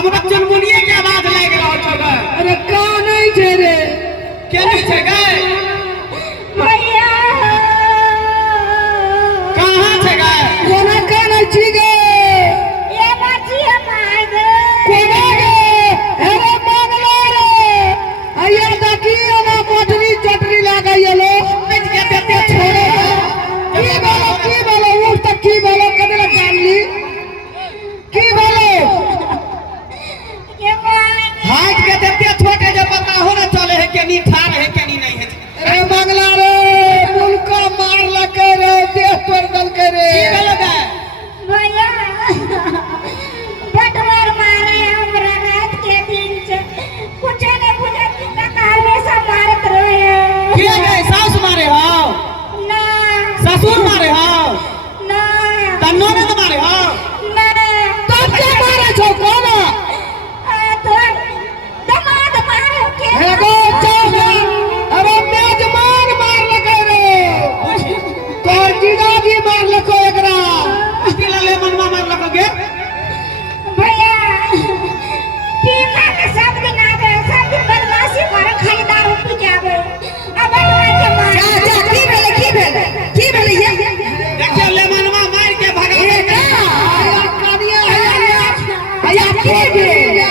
हम बच्चन मुनिए के आवाज लाग रहा छ। अरे का नहीं छे रे के नहीं छे गए भैया कहां छे गए कोना का नहीं छी गे ये बाजी हमार दे कोना गे अरे मांगलो रे आया देखियो ना मोटरी चटरी लागई लो के देते छोड़े की बोलो उठ तक की बोलो कदला जान ली की बोलो ये मार हाथ के देते छोटे जो पता हो ना चले है के नहीं ठार है के नहीं है। अरे मंगला रे मुल्का मार लगे रे देह तोड़ दल के रे की बोलो गए भैया बटवर मारे हमरा रात के दिन से कुछ ने बुझा कि हमेशा मारत रहे के गए सास मारे हो ना ससुर मारे हो ना तन्नो ने मारे हो ना तब के मारे छो कोना तो दमाद मारो के एगो चाहे अरे मेजमान मार लगे रे तोर जीजाजी मार लको एकरा अकेला ले मनवा मार लगोगे भैया पीना के सब दिन आवे सब दिन बदमाशी करे खाली दारू पी के आवे अब बनवा के मार जा की भेले ये देखिए ले मनवा मार के भगावे का आया कानिया आया की भेले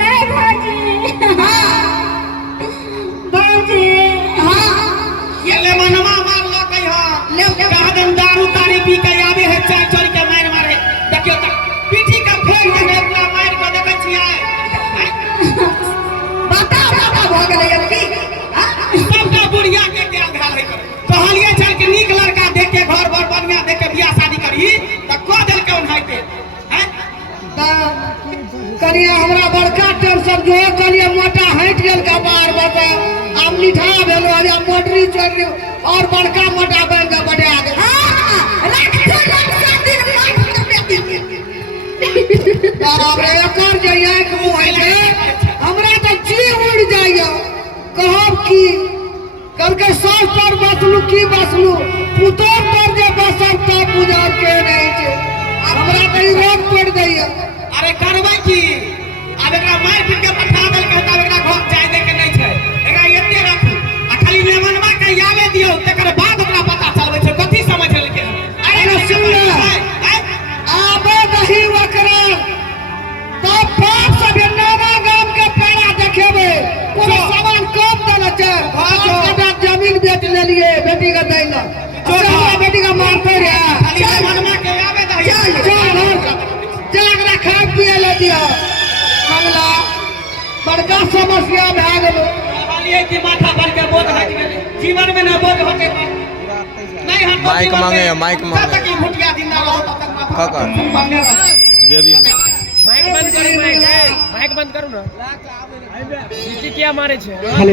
नहीं भौजी ये ले मनवा मार लो कही हो कहा दिन दारू तारी पी के आवे है चार चोरी के मार मारे देखियो त पीठी का फेर के नेकला मार के देखे छियै सबका बुढ़िया के आधार है कहलिए चल के नीक लड़का देख के घर भर बढ़िया देख के बियाह शादी करी त को दिल के उठाइते हैं करिया हमरा बड़का टेंशन जो करिया मोटा हट गेल का बार बता अब लिठा भेलो आ मोटरी चढ़ और बड़का मोटा बन के बढ़ा गेल बाप रे एकर जइया के मुंह है हमरा तो जी उड़ जाइयो कहब की कल के सास पर बसलू की बसलू पुतोर पर जे बसल त बुझार के नहीं छे हमरा तो रोक पड़ जाइयो अरे करबै की अब एकरा मार पीट के पठा देल के तब एकरा घर जाय दे के नहीं छै एकरा एते रखू आ खाली लेमनवा के आवे दियो तकर बाद ओकरा पता चलबै छै कथि समझ लेके अरे सुन आबे दही वकरा तब बाप सब नाना गांव के पेड़ा देखेबे पूरा सामान कम देना चाहिए भाजो जमीन बेच ले लिए बेटी का दैला जो बेटी का मारते रे खाली लेमनवा के आवे दही जागरा खा पिए ले दिया मंगला बड़का समस्या भए गेलो वालिए की माथा पर के बोझ हट गेलै जीवन में ना बोझ होते नहीं हम माइक मांगे माइक मांगे तक भुटिया दिन ना रहो तब तक माथा काका जेबी में माइक बंद करू माइक बंद करू ना सीटी क्या मारे छे पहले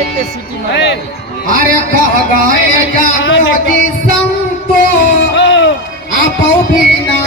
इतने सीटी मारे अरे कह गए जानो जी संतो आपो भी ना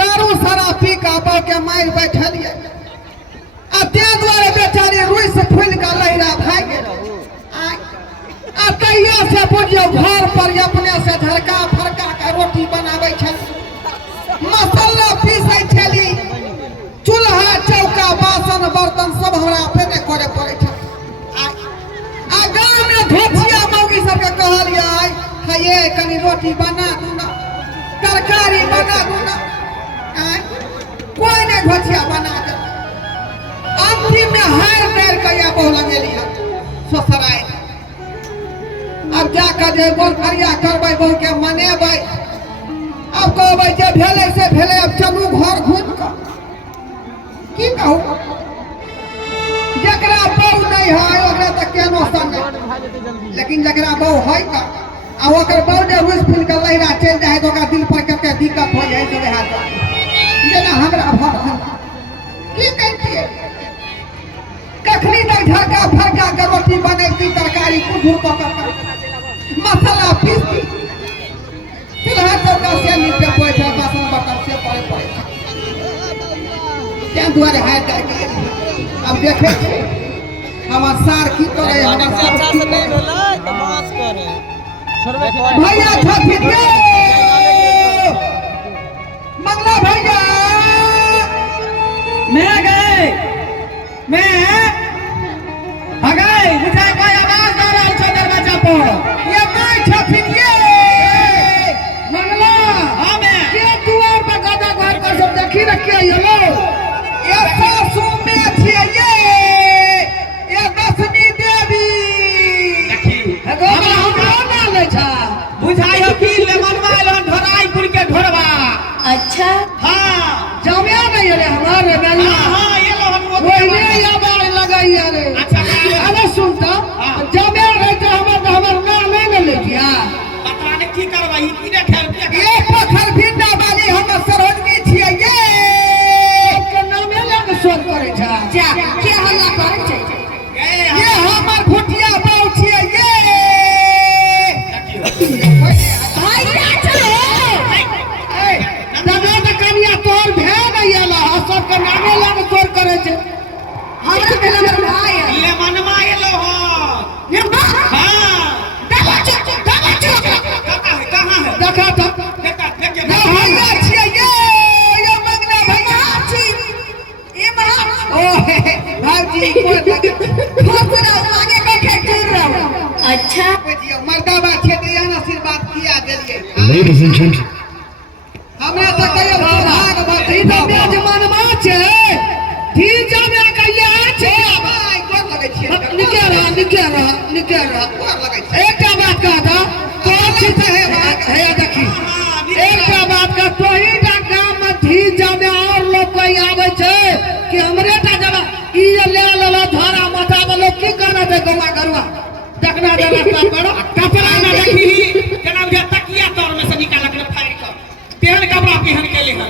दारू सारा पी का के मार बैठलिए आ ते द्वारे बेचारी रुई से फूल का लहरा भाग गेल आ तैया से बुझियो घर पर अपने से धड़का फड़का के रोटी बनाबै छल मसाला पीसै छली चूल्हा चौका बासन बर्तन सब हमरा अपने करे पड़े छ आ गांव में धोतिया मौगी सब के कहलिए खाइए कनी रोटी बना दू ना तरकारी बना दू ना कोई ने घोटिया बना दे अंतिम में हार डाल के या बहु लगेली ससुराल अब जाकर जे बोल फरिया करबै बहु के मनेबै अब कहबै जे भेलै से भेलै, अब चलू घर घुम कऽ की कहू। जकरा बहू नहीं है ओकरा तो केनो संग, लेकिन जकरा बहू है का आ ओकर बहू ने रुस फूल के लहरा चल जाए तो ओकरा दिल पर कते दिक्कत हो जाए से वह जेना हमरा भर की कहतिए। कखनी तक झरका फरका के रोटी बनेती, तरकारी कुछ मसाला पीसती, चूल्हा चौका से निपटे पड़े छै, बासन बर्तन से पड़े पड़े क्या दुआरे हाथ करके। अब देखे हमार सार की करे, हमार सार की करे भैया छथिन ये मंगला भैया। मैं गए, मैं आ गए, मुझे कोई आवाज आ रहा है दरवाजा पर। ये मैं छथिन ये मंगला, हाँ मैं के दुआर पर गदा घर पर सब देखी रखिए ये लो, ये सासू में छिए ये दशमी देवी देखी हमरा ना ले छा बुझाई हो कि लेमनवा एलन ढोराईपुर के ढोरवा। अच्छा हाँ जामिया नहीं रे हमारे हाँ बेला हाँ, ये लो हम ओइले या बार लगाई रे। अच्छा अरे सुन तो जामिया रे तो हमर ना नहीं ले किया पता नहीं की करवाई की देखे रुपया ये पोखर भिंडा वाली हमर सरोजनी छिए ये के नामे लग सोच करे छा जा के हल्ला करे छै। गए ये हमर भुटिया बाऊ छिए ये भाई क्या चले दादा त कनिया तोर भे नहीं आला सब के नामे लग सोच करे छे। हमरा के नंबर भाई है लेमनवा एलो हो। ये बा हाँ दबा चुप कहाँ है देखा तो देखा देखे ना भैया छिए ये मंगला भैया छी ए मा ओ भाजी कोई खोपरा आगे बैठे दूर रहो। अच्छा मर्दाबा क्षेत्रीय आशीर्वाद किया देलिए। Ladies and gentlemen, हमरा त कहियो भाग भती त मेजमानमा छै, ठीक जामे कहिया छै भाई कोन लगै छै निके रह कोन लगै छै। एकटा बात कह द कोन छै है बात है देखी, एकटा बात का तोही टा गाम में धी जामे और लोग कोई आवे छै कि हमरे टा जब ई ले लेला धरा माथा में लोग की करना दे गवा गरुआ देखना देना करो कपड़ा ना देखी जना जे तकिया तोर में से निकाल के फाड़ के तेहन कपड़ा पहन के ले है।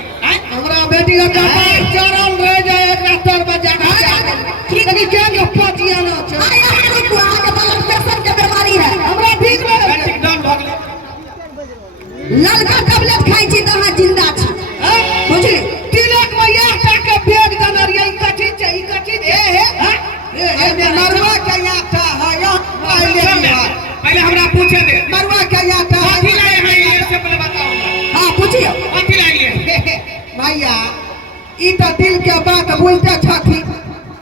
हमरा बेटी का कपार चरल रह जाए एकरा तर बजा ठीक नहीं क्या के पतिया ना छै। आय आय तू आगे ब्लड प्रेशर के बीमारी है। हमरा ठीक रह बैठक डाउन भ गेलै। ललका टैबलेट खाई छी त अहाँ जिंदा छी। बुझी तिलक में या के बेग दनरिया ई कथि छै ई कथि छै ए मरवा के याटा है या पहले हमरा पूछे दे मरवा के याटा कथी लाए हैं ये से पहले बताओ। हां पूछियो कथी लाए भैया ई तो दिल के बात बुझते छथि।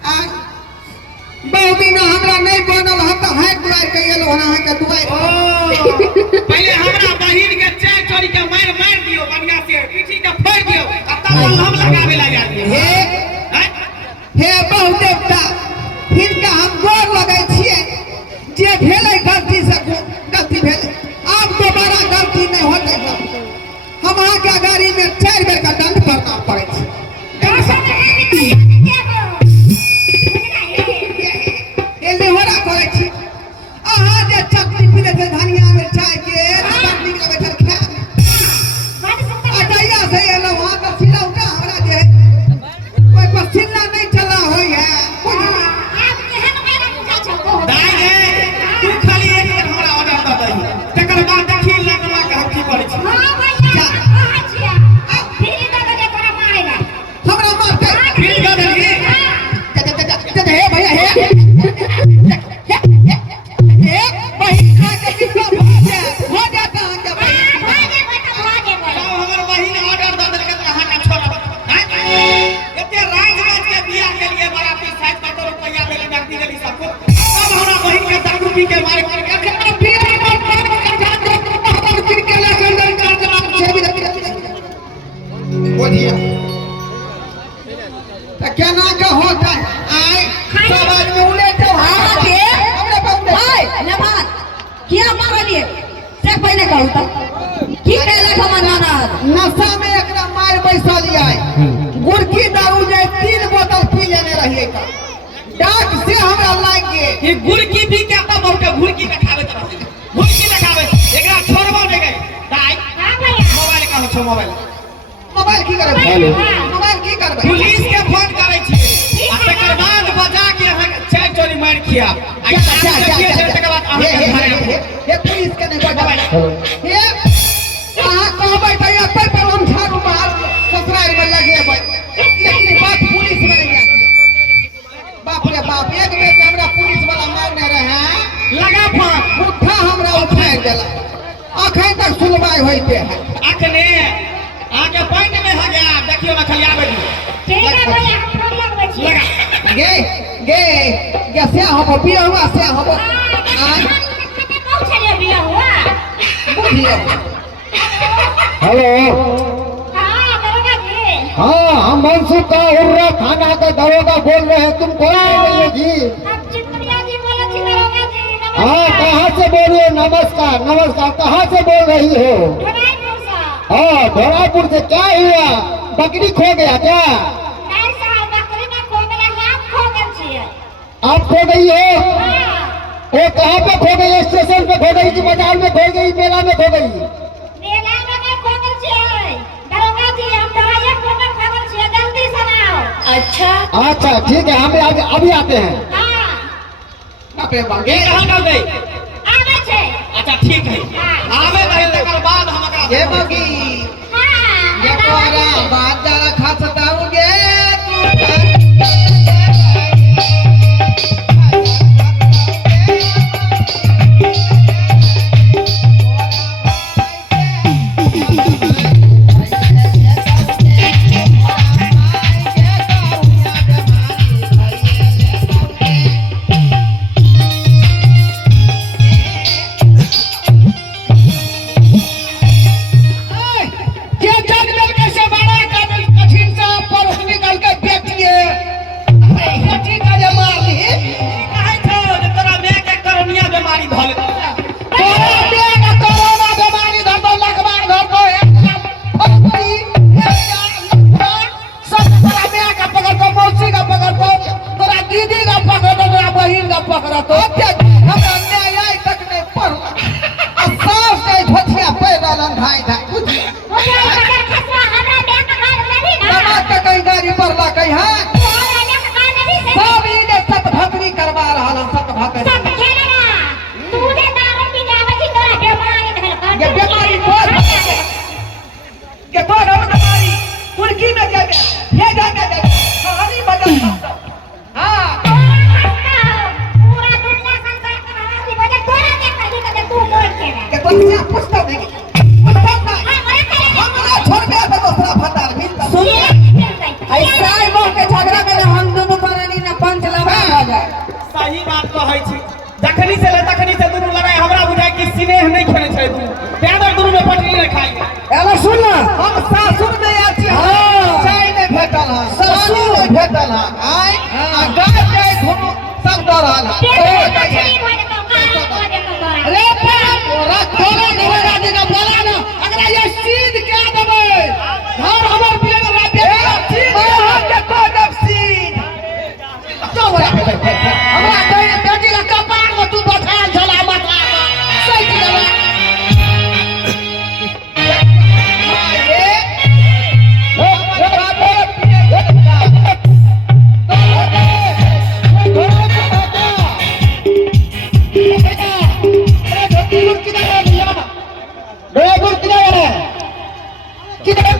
आ बहु दिन हमरा नहीं बनल हम तो हाथ दुआर के एलो हना के दुआर पहले हमरा बहिन के चाय चोरी के मार दियो बढ़िया से पीठी के फोड़ दियो तब हम लगावे ला जाइए। हे बहु देवता हिनका हम गोर लगै छियै जे भेलै गलती से गलती भेलै आब दोबारा गलती नहीं होतै। हम अहाँ के गाड़ी में 4 बेर का दंड भरना पड़े छै। एले होरा करे छी अहाँ जे चटनी पीले छै धनिया में चाय के चटनी के बैठल खा अटैया से एलो वहां का सिला उठा हमरा जे कोई पसीना नहीं चला होई है आप केहन मेरा पूछा छको दाई रे तू खाली एक बेर हमरा ऑर्डर द दही तकर बाद देखी लगवा के हम की करै छी। हां भैया कहां छिया फिर इधर के तोरा मारेला हमरा मारते फिर द दही हे भैया हे बहिन खा के कितना हो जा कहां के बहिन भागे बेटा भागे बोल हमर बहिन ऑर्डर द देलकै त अहाँ का छोड़ एते राज राज के बियाह के लिए बराती 60 रुपया देली नकदी देली सबको। अब हमरा बहिन के दारू पी के मारे के फिर के ला अंदर का जवाब छे भी बोलिए तो क्या ना का होता है आए सब आदमी उले तो हां के हमरे बहुत ओए नमान किया मारलिए से पहले कहू त की कहले हमर ननद नशा में एकरा मार बैसल आए गुड़की दारू जे 3 बोतल पी लेने रहिए का डाक से हमरा लाग गे ये गुड़की भी क्या था बहुत गुड़की देखावे तरह गुड़की देखावे एकरा छोड़बो नहीं गई दाई हां भैया मोबाइल का हो मोबाइल मोबाइल की करबे हेलो। मोबाइल की करबे पुलिस के फोन करे छी आ तकर बाद बजा के अहाँ के चाय चोरी मार खिया आ तकर बाद अहाँ के घरे ये पुलिस के नहीं बजा ये कहां कहबै त एते पर हम झाड़ू मार ससुराल में लगेबै लेकिन बात पुलिस में नहीं आती बाप रे बाप एक बेर के हमरा पुलिस वाला मारने रहे लगा फोन उठा हमरा उठार देला अखन तक सुनवाई होइते है अखने आगे पॉइंट में हो गया देखियो ना खाली आवे ठीक है भैया हम फोन लगबै छी लगा गे से हम बिया हुआ से हम कितने पहुंचले बिया हुआ बुझिए हेलो हां दरोगा जी हाँ हम मनसुख का उर्रा थाना का दरोगा बोल रहे हैं तुम कौन बोल रहे हो जी हम चितनिया जी बोले छी दरोगा जी हाँ नमस्कार कहाँ से बोल रही हो नमस्कार नमस्कार कहाँ से बोल रही हो धनाईपुर से हाँ धोरापुर से क्या हुआ बकरी खो गया क्या नहीं साहब बकरी में खो गया हाथ खो गल छिए आप खो गई हो हां वो कहाँ पे खो गई स्टेशन पे खो गई कि बाजार में खो गई मेला में खो गई मेला में नहीं खो गल छिए दरोगा जी हम धनाईपुर में खो गल छिए जल्दी से आओ अच्छा अच्छा ठीक है हम अभी आते हैं हां बाप रे बाप ये कहां का गई आवे छे अच्छा ठीक है आवे रहे तकर बाद हम एकरा ये बगी हां ये तोरा बात जरा खास बताओगे ये जग में कैसे बड़ा काबिल कठिन सा पर निकल के बेटिए अरे हेठी का जे मार दी काहे छो जे तोरा में के करोनिया बीमारी धले तोरा में का कोरोना बीमारी धर दो लखबार धर दो सब तोरा में का पकड़ दो मौसी का पकड़ दो तोरा दीदी का पकड़ दो तोरा बहन का पकड़ दो हमरा न्याय तक नहीं पड़ला साफ के झोटिया पे डालन भाई भाई मुझे अगर खसरा हमरा बैंक कार्ड नहीं ना दमाग के कहीं गाड़ी पड़ला कहीं हां हमरा बैंक कार्ड नहीं से सब इने सब भक्ति करवा रहल सब भक्ति सब खेले ना तू दे दारू पी के आवे छी तोरा बीमारी धर कर ये बीमारी तो के तो बीमारी तुर्की में जाबे ये जाबे कहानी बदल हां पूरा दुनिया संसार के हमारी वजह तोरा के कही तो तू बोल के के तो क्या पुस्तक नहीं पुस्तक नहीं हमरा छोड़ दे तो दूसरा फतार मिलता सुन ऐसा ही मोह के झगड़ा में हम दोनों करनी ना पंच लगा हो जाए सही बात कहै छी जखनी से ले तखनी से दुनू लड़ाई हमरा बुझाय कि स्नेह नहीं खेले छै दुनू पैदल दुनू में पटरी नहीं खाई एला सुन ना हम सासुर में आछि हां चाय नहीं भेटल हां ससुर नहीं भेटल हां आय आ गाय जाय घुमो सब डर रहल अरे तोरा तोरा दरोगा जी का बोला ना अगर ये सीध क्या देबे घर हमर पिए वाला बेटी मैं हम के तो दब सीध तो बड़ा हमरा कहे बेटी का कपार में तू बैठा झला मत सही जगह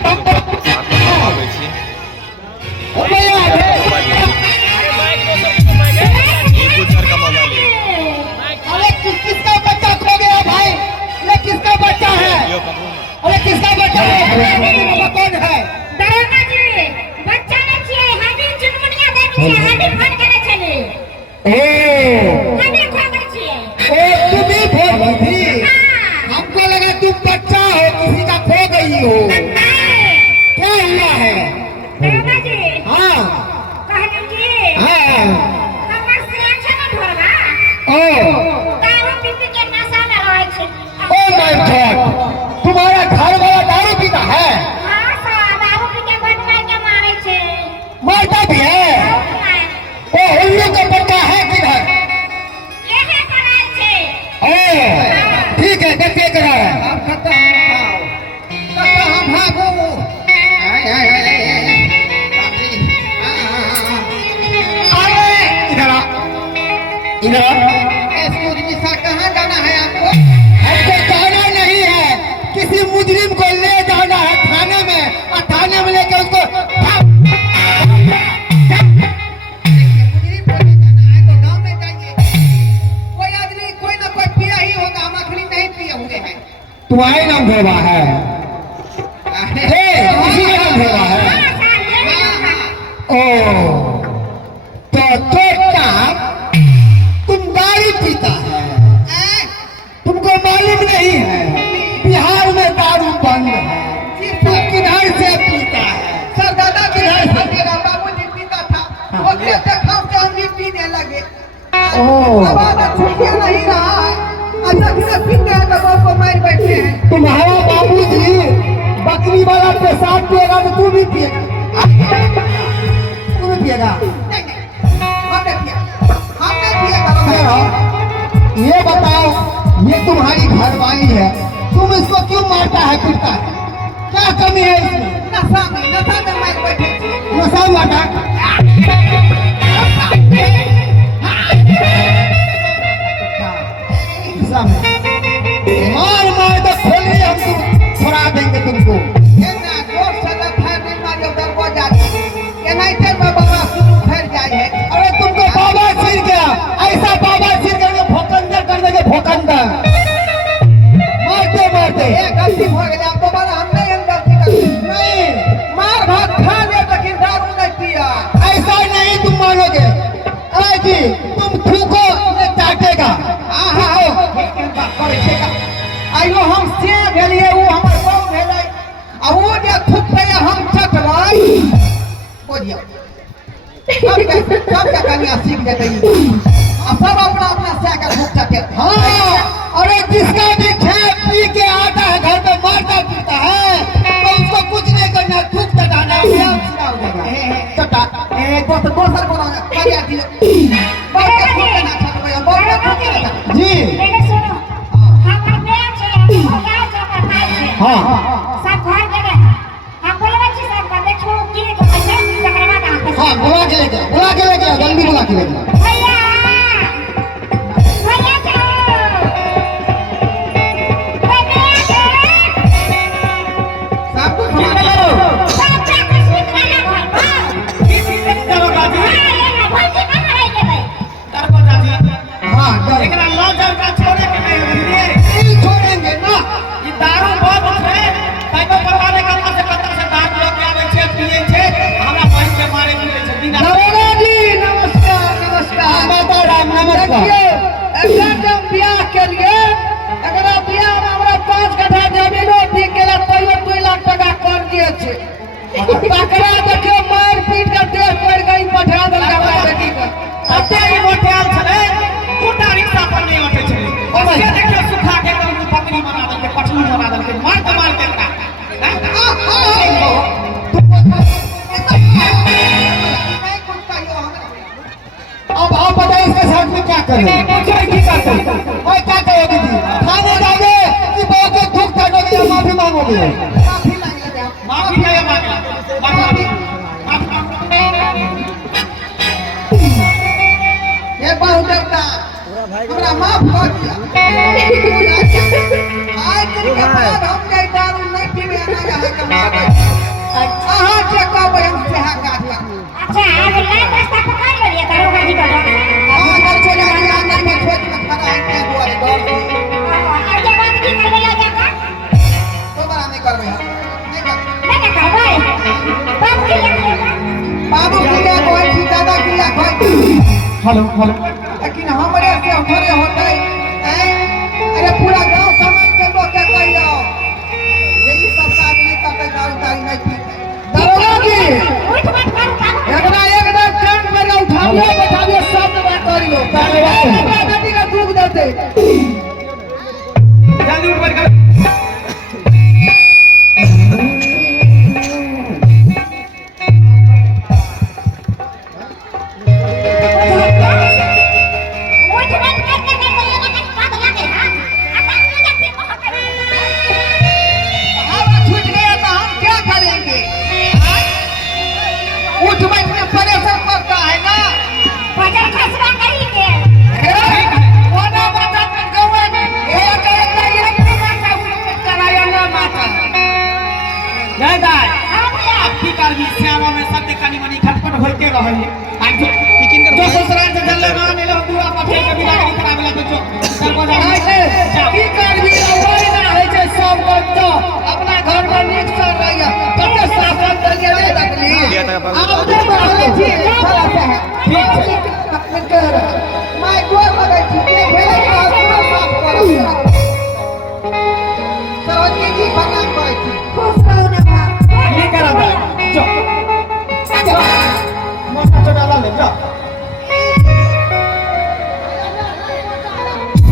आबै छी अरे माइक में सब माइक है ये गुजर का मोबाइल है अरे किसका बच्चा खो गया भाई ये किसका बच्चा है यो पकड़ो ना अरे किसका बच्चा है कौन है दरोगा जी बच्चा नहीं छिए हमी चुनमुनिया देवी छिए हमी फोन करे छले हमी खो गल छिए ओ तुम ही खो गई थी हां हमको लगा तुम बच्चा हो किसी का खो गई हो क्या हुआ है दरोगा जी हाँ कहने की हाँ हमर सुरक्षा न ढोरगा ओ दारू पी के नशा में रहे छै ओ माय गॉड तुम्हारा घर वाला दारू पीता है भागो आय, आय, आय, आय, बाप रे। अरे इधर आ, इधर आ। एक्सक्यूज मी सर, कहाँ जाना है आपको? हमको जाना नहीं है, किसी मुजरिम को ले जाना है थाने में, और थाने में लेके उसको मुजरिम को ले जाना है तो गाँव में जाइए। कोई आदमी कोई ना कोई पिया ही होगा, हम अखनी नहीं पिए हुए हैं। तुम्हारे नाम भेवा है, उसी का नाम भेवा है। ओ तो छोटा तुम दारू पीता है, तुमको मालूम नहीं है बिहार में दारू बंद है, तुम किधर से पीता है? सर दादा किधर से? मेरा बाबूजी पीता था, वो देखा तो हम भी पीने लगे। ओह। अब आदत छूटिया नहीं रहा है, अच्छा फिर पीते हैं तो वो मार बैठे हैं। तुम्हारा बाबूजी बकरी वाला पेशाब पिएगा तो तू भी पिएगा, तू भी पिएगा। नहीं, हम नहीं पिए, हम नहीं पिएगा। फिर ये बताओ, ये तुम्हारी घरवाली है, तुम इसको क्यों मारता है पीटता है? क्या कमी है इसमें? नशा में मार बैठे थे। नशा माटा मार मार तो खोलिए, हम तुम छोड़ा देंगे तुमको। ये ना जोर से लफा नहीं मारियो दरवाजा ये नहीं थे बाबा सुनु फैल जाए है। अरे तुमको बाबा सिर गया, ऐसा बाबा सिर करके भोकंदर कर देंगे, भोकंदर मारते मारते। ये गलती हो गई, अब दोबारा हम नहीं हम गलती करते। नहीं, मार भात खा ले लेकिन दारू नहीं पिया। ऐसा नहीं तुम मानोगे। अरे जी तुम थूको ये चाटेगा। आइयो हम से भेलिए, वो हमर गाँव भेलै, आ वो जे थुकते हम चटबै बोलियो सबके कन्या सीख जेतै। अब सब अपना अपना से के थुक चटे। हाँ, अरे जिसका भी खेत पी के आता है घर पे मारता पीता है तो उसको कुछ नहीं करना, थूक चटाना है, अपने आप सीधा हो जाएगा। चटा ए दोसर को ना करिया दियो बात के थुक ना चटबै बहुत थुक ना चटबै। जी मैंने सुनो, हमर बेन छै, हमर गाँव छै, हमर भाई छै। हाँ सब घर गेलै हैं। हम बोलबै छी सबके, देखो की कहै छै, तकर बाद अहाँ कहै हाँ, बुला के लेके आओ, बुला के लेके आओ, जल्दी बुला के लेके आओ। भैया भैया जाओ भैया सब कुछ हमारा करो। सब जाके सुत रहना घर पर। दरोगा जी, भौजी कहाँ रहि गेलै? दरोगा जी, हाँ डर एकरा लॉ जब छोड़े के नहीं बुझलिए। नहीं छोड़ेंगे ना। ई दारू बहुत है, तैको परवाने कथा से दारू लोग आवे छै, पिए छै, हमरा बहिन के मारे पीटे छै बिना। दरोगा जी नमस्कार नमस्कार। माता राम नमस्कार। देखिए एकदम जब ब्याह के लिए एकरा ब्याह में हमरा 5 कट्ठा जमीनो बिक गेला, तैयो 2 लाख टका कर दिए छै। तकरा देखियो मार पीट के देह पड़ गई, पठा देलक हमरा बेटी के। अते ई मोटेल छले, कुटा रिक्शा पर नहीं उठे छले। और से देखियो सुखा के एकदम पत्नी बना देलके, पटलू बना देलके, मार के का। नहीं कुछ कहियो हमरा। अब आप बताइए इसके साथ में क्या करें? की करते और क्या करोगे जी? थाने जाओगे कि बहुत के दुख काटोगे या माफी मांगोगे? माफी मांग लेते हैं। माफी नहीं मांगला, माफी हे बाबू देवता हमरा माफ कर दिया। आज दिन के बाद हम नहीं दारू नहीं पीबे ना रहे के मारे। अहाँ जे कहबै हम सेहा काज करब। अच्छा, आज लाइन रास्ता पकड़ लेलिए दरोगा जी का डर से। अंदर चले जाइए, अंदर में छोड़ के खड़ा है के दुआरे घर से। और जब बात की करबे ला जाकर दोबारा नहीं करबै हम। नहीं करबै। नहीं करबै बात की करेगा। बाबू की ले कोई छी, दादा की ले कोई। Hello hello. लेकिन हमरे से थोड़े होतै। अरे पूरा गांव समाज के लोग के कहियो यही सब काज नहीं करते, दारू तारी नहीं पीते। दरोगा जी उठ मत करू बाबू। एकरा एकदम कान में उठाइयो बैठाइयो शब्द बात करियो। हमरा बेटी का दुख देते। जल्दी ऊपर कर। उठ मत करके नहीं बोलिएगा कि बात लगे हां। आता मुझे फिर कहो करे। हवा छूट गया तो हम जय दाई अब की करबी श्यामा में सब कनी मनी खटपट होते रहे आज जो ससुराल से जल्ले मान लो पूरा पठे के बिलाड़ी करावेला तो जो की करबी वही ना होय छै सब बच्चा अपना घर में नीक से रहिया कते शासन करिए रे देखली अब जे बोले छी चला से ठीक है माय गोर लगे छी के भेले पूरा साफ करो सरवती जी प्रणाम करै छी खुश रहो ना बाप ये करा दे जो मोटा छोटा ला ले जो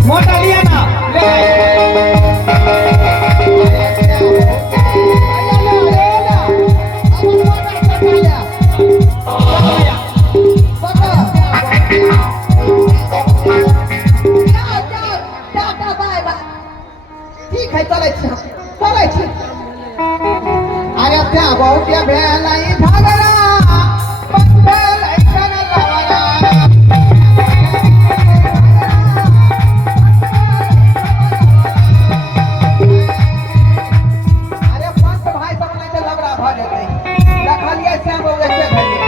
मोटा लिया ना ले ठीक है चले छी अरे त्या बहुत या भेलाई झगड़ा भेल ऐसन लवरा अरे पंच भाई सब नहीं तो लवरा भ जेतै देखलिए श्याम बाबू एके भेलिए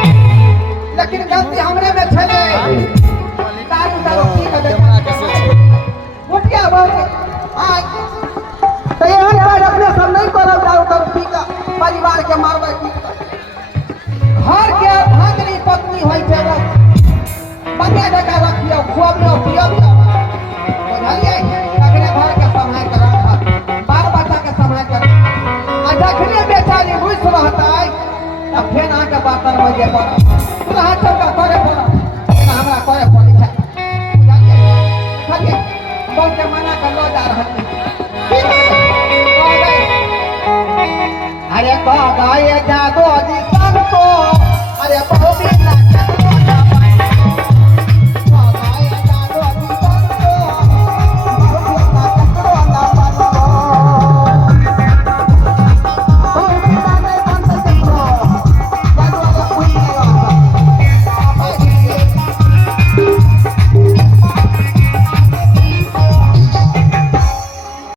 लेकिन गलती हमरे में छले दारू की कर मुठिया बहुत आज तो यहाँ पर अपने सब नहीं करब जाओ तब पी का परिवार के मारबै की घर के भागनी पत्नी होई छै वो बने जका रखियो खुआबियो पियबियो बुझलिए अगले घर के संभाल के रख बाल बच्चा के संभाल के आ जखने बेचारी रुस रहतै तब फेन आ के बात करबै जे पर चूल्हा चौका करे पड़त हमरा करे पड़ै छै बुझलिए बहुत के मना कर लो जा रहत अरे कह गए जादो जी संतो अरे बहुत